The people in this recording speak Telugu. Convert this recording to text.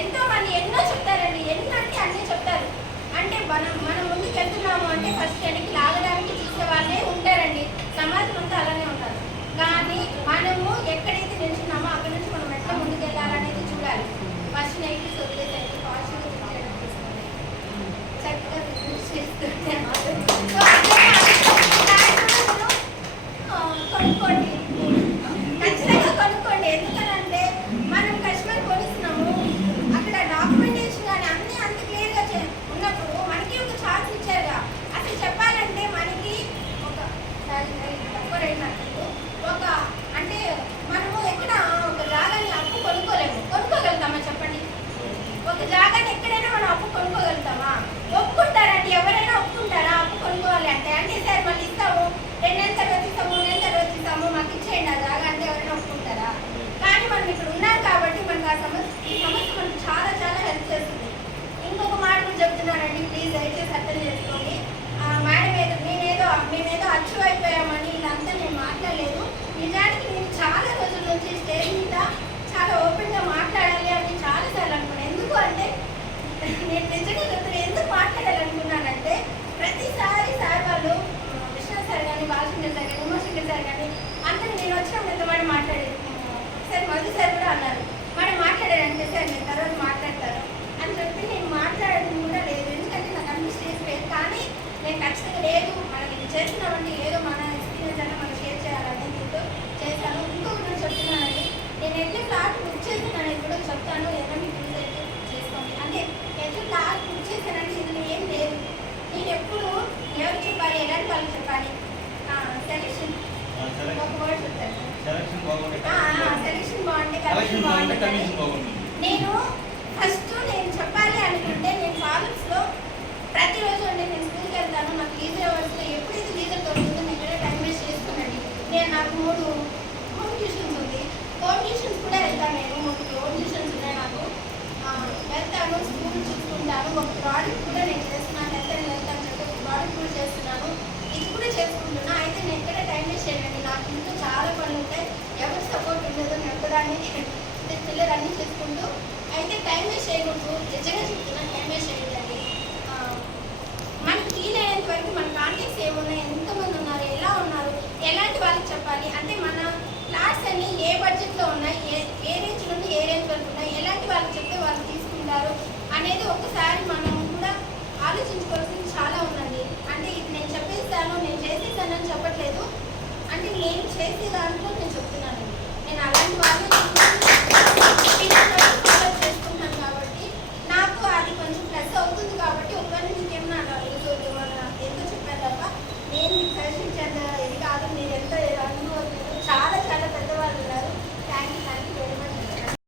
ఎంతో మంది ఎన్నో చెప్తారండి, ఎన్నో అంటే అన్నీ చెప్తారు. అంటే మనం ముందుకు వెళ్తున్నాము అంటే ఫస్ట్ వెనక్కి లాగడానికి చూసే వాళ్ళే ఉంటారండి. సమాజం అంతా అలానే ఉంటారు. కానీ మనము ఎక్కడైతే నిల్చున్నామో అక్కడి నుంచి మనం ఎట్లా ముందుకు వెళ్ళాలనేది చూడాలి. ఫస్ట్ నెగిటివ్స్ వదిలేసరికి పాజిటివ్ చేయడం తీసుకోండి. చక్కగా బిజినెస్ చేస్తుంటే కొనుక్కోండి, ఖచ్చితంగా కొనుక్కోండి. ఎందుకనంటే మనం కస్టమర్ కొనిస్తున్నాము, అక్కడ డాక్యుమెంటేషన్ కానీ అన్నీ అంత క్లియర్గా ఉన్నప్పుడు మనకి ఒక ఛాన్స్ ఇచ్చారుగా. అసలు చెప్పాలంటే మనకి ఒక తక్కువ రేట్ ఒక అంటే మనము ఎక్కడ ఒక జాగాని అప్పు కొనుక్కోగలుగుతామా చెప్పండి? ఒక జాగాని ఎక్కడైనా మనం అప్పు కొనుక్కోగలుగుతామా? ఒప్పుకుంటారండి, ఎవరైనా ఒప్పుకుంటారా అప్పు కొనుక్కోవాలి అంటే? అంటే సార్ మళ్ళీ ఇస్తాము, 2 నెలల తర్వాత ఇస్తాము, 3 నెలల తర్వాత ఇస్తాము, మాకు ఇచ్చేయండి ఆ జాగా అంటే ఎవరైనా ఒప్పుకుంటారా? కానీ మనం ఇక్కడ ఉన్నాం కాబట్టి మనకు ఈ సమస్య మనకు చాలా చాలా హెల్ప్ చేస్తుంది. ఇంకొక మాట కూడా చెప్తున్నానండి, ప్లీజ్ దయచేసి అర్థం చేసుకోండి. మేడం మేమేదో అచ్చు అయిపోయామని ఇదంతా నేను మాట్లాడలేదు. నిజానికి నేను చాలా రోజుల నుంచి స్టేజ్ మీద చాలా ఓపెన్గా మాట్లాడాలి అని చాలాసార్లు అనుకున్నాను. ఎందుకు అంటే నేను నిజంగా చెప్తున్నాను, ఎందుకు మాట్లాడాలనుకున్నానంటే ప్రతిసారి సార్ వాళ్ళు కృష్ణ సార్ కానీ, బాలచంద్ర సార్ కానీ, ఉమాశంకర్ సార్ కానీ అందరూ నేను వచ్చినప్పుడు ఎంతమంది మాట్లాడేది. సార్ మధు సార్ కూడా అన్నారు, మనం మాట్లాడారంటే సార్ నేను తర్వాత మాట్లాడతాను అని చెప్పి నేను మాట్లాడడం కూడా లేదు. ఎందుకంటే నాకు అన్ని స్టేజ్ లేదు. కానీ నేను ఖచ్చితంగా లేదు, మనం ఇది చేస్తున్నామంటే ఏదో మన ఎక్స్పీరియన్స్ అయినా మనం షేర్ చేయాలని దీంతో చేశాను. ఇంకొకటి నేను చెప్తున్నానండి, నేను ఎట్లా ఫ్లాట్ బుక్ చేశాననేది కూడా చెప్తాను. ఏదైనా మీకు యూజ్ అయితే చేసుకోండి. అంటే ఎట్లా ఫ్లాట్ బుక్ చేశానంటే ఇందులో ఏం లేదు. నేను ఎప్పుడు ఎవరు చెప్పాలి, ఎలాంటి వాళ్ళు చెప్పాలి, సెలెక్షన్ ఒక వర్డ్ చెప్తాను. సెలెక్షన్ బాగుంటే కలెక్షన్ బాగుంటుంది. నేను ఫస్ట్ నేను చెప్పాలి అనుకుంటే నేను ఫాదర్స్లో ప్రతిరోజు అంటే నేను స్కూల్కి వెళ్తాను. నాకు లీజర్ అవర్స్లో ఎప్పుడైతే లీజర్ దొరుకుతుందో నేను ఎక్కడే టైం వేస్ట్ చేసుకున్నాను. నాకు 3 హోమ్ ట్యూషన్స్ ఉంది. హోమ్ ట్యూషన్స్ కూడా వెళ్తాను. నేను 3 హోమ్ ట్యూషన్స్ ఉన్నాయి నాకు. వెళ్తాను, స్కూల్ చూసుకుంటాను. ఒక ప్రోడక్ట్ కూడా నేను చేస్తున్నాను. వెళ్తాను చెప్పి ఒక ప్రోడక్ట్ కూడా చేస్తున్నాను. ఇది కూడా చేసుకుంటున్నా. అయితే నేను ఎక్కడే టైం వేస్ట్ చేయండి. నాకు ఇంట్లో చాలా పనులు ఉంటాయి, ఎవరి సపోర్ట్ ఉండదు. నేను ఒక్కదాన్ని పిల్లలు అన్నీ చేసుకుంటూ అయితే టైం వేస్ట్ చేయకూడదు. నిజంగా చెప్తున్నాను, టైం వేస్ట్ చేయకండి. మనకి వీలైనంత వరకు మన కాంటాక్ట్స్ ఏమున్నాయి, ఎంతమంది ఉన్నారు, ఎలా ఉన్నారు, ఎలాంటి వాళ్ళకి చెప్పాలి అంటే మన క్లాస్ అన్ని ఏ బడ్జెట్లో ఉన్నాయి, ఏ రేంజ్ నుండి ఏ రేంజ్ వరకు ఉన్నాయి, ఎలాంటి వాళ్ళకి చెప్తే వాళ్ళు తీసుకుంటారు అనేది ఒకసారి మనం కూడా ఆలోచించుకోవాల్సింది చాలా ఉందండి. అంటే ఇది నేను చెప్పేస్తాను, నేను చేసేసానని చెప్పట్లేదు. అంటే నేను చేసే దాంట్లో నేను చెప్తున్నాను. నేను అలాంటి వాళ్ళని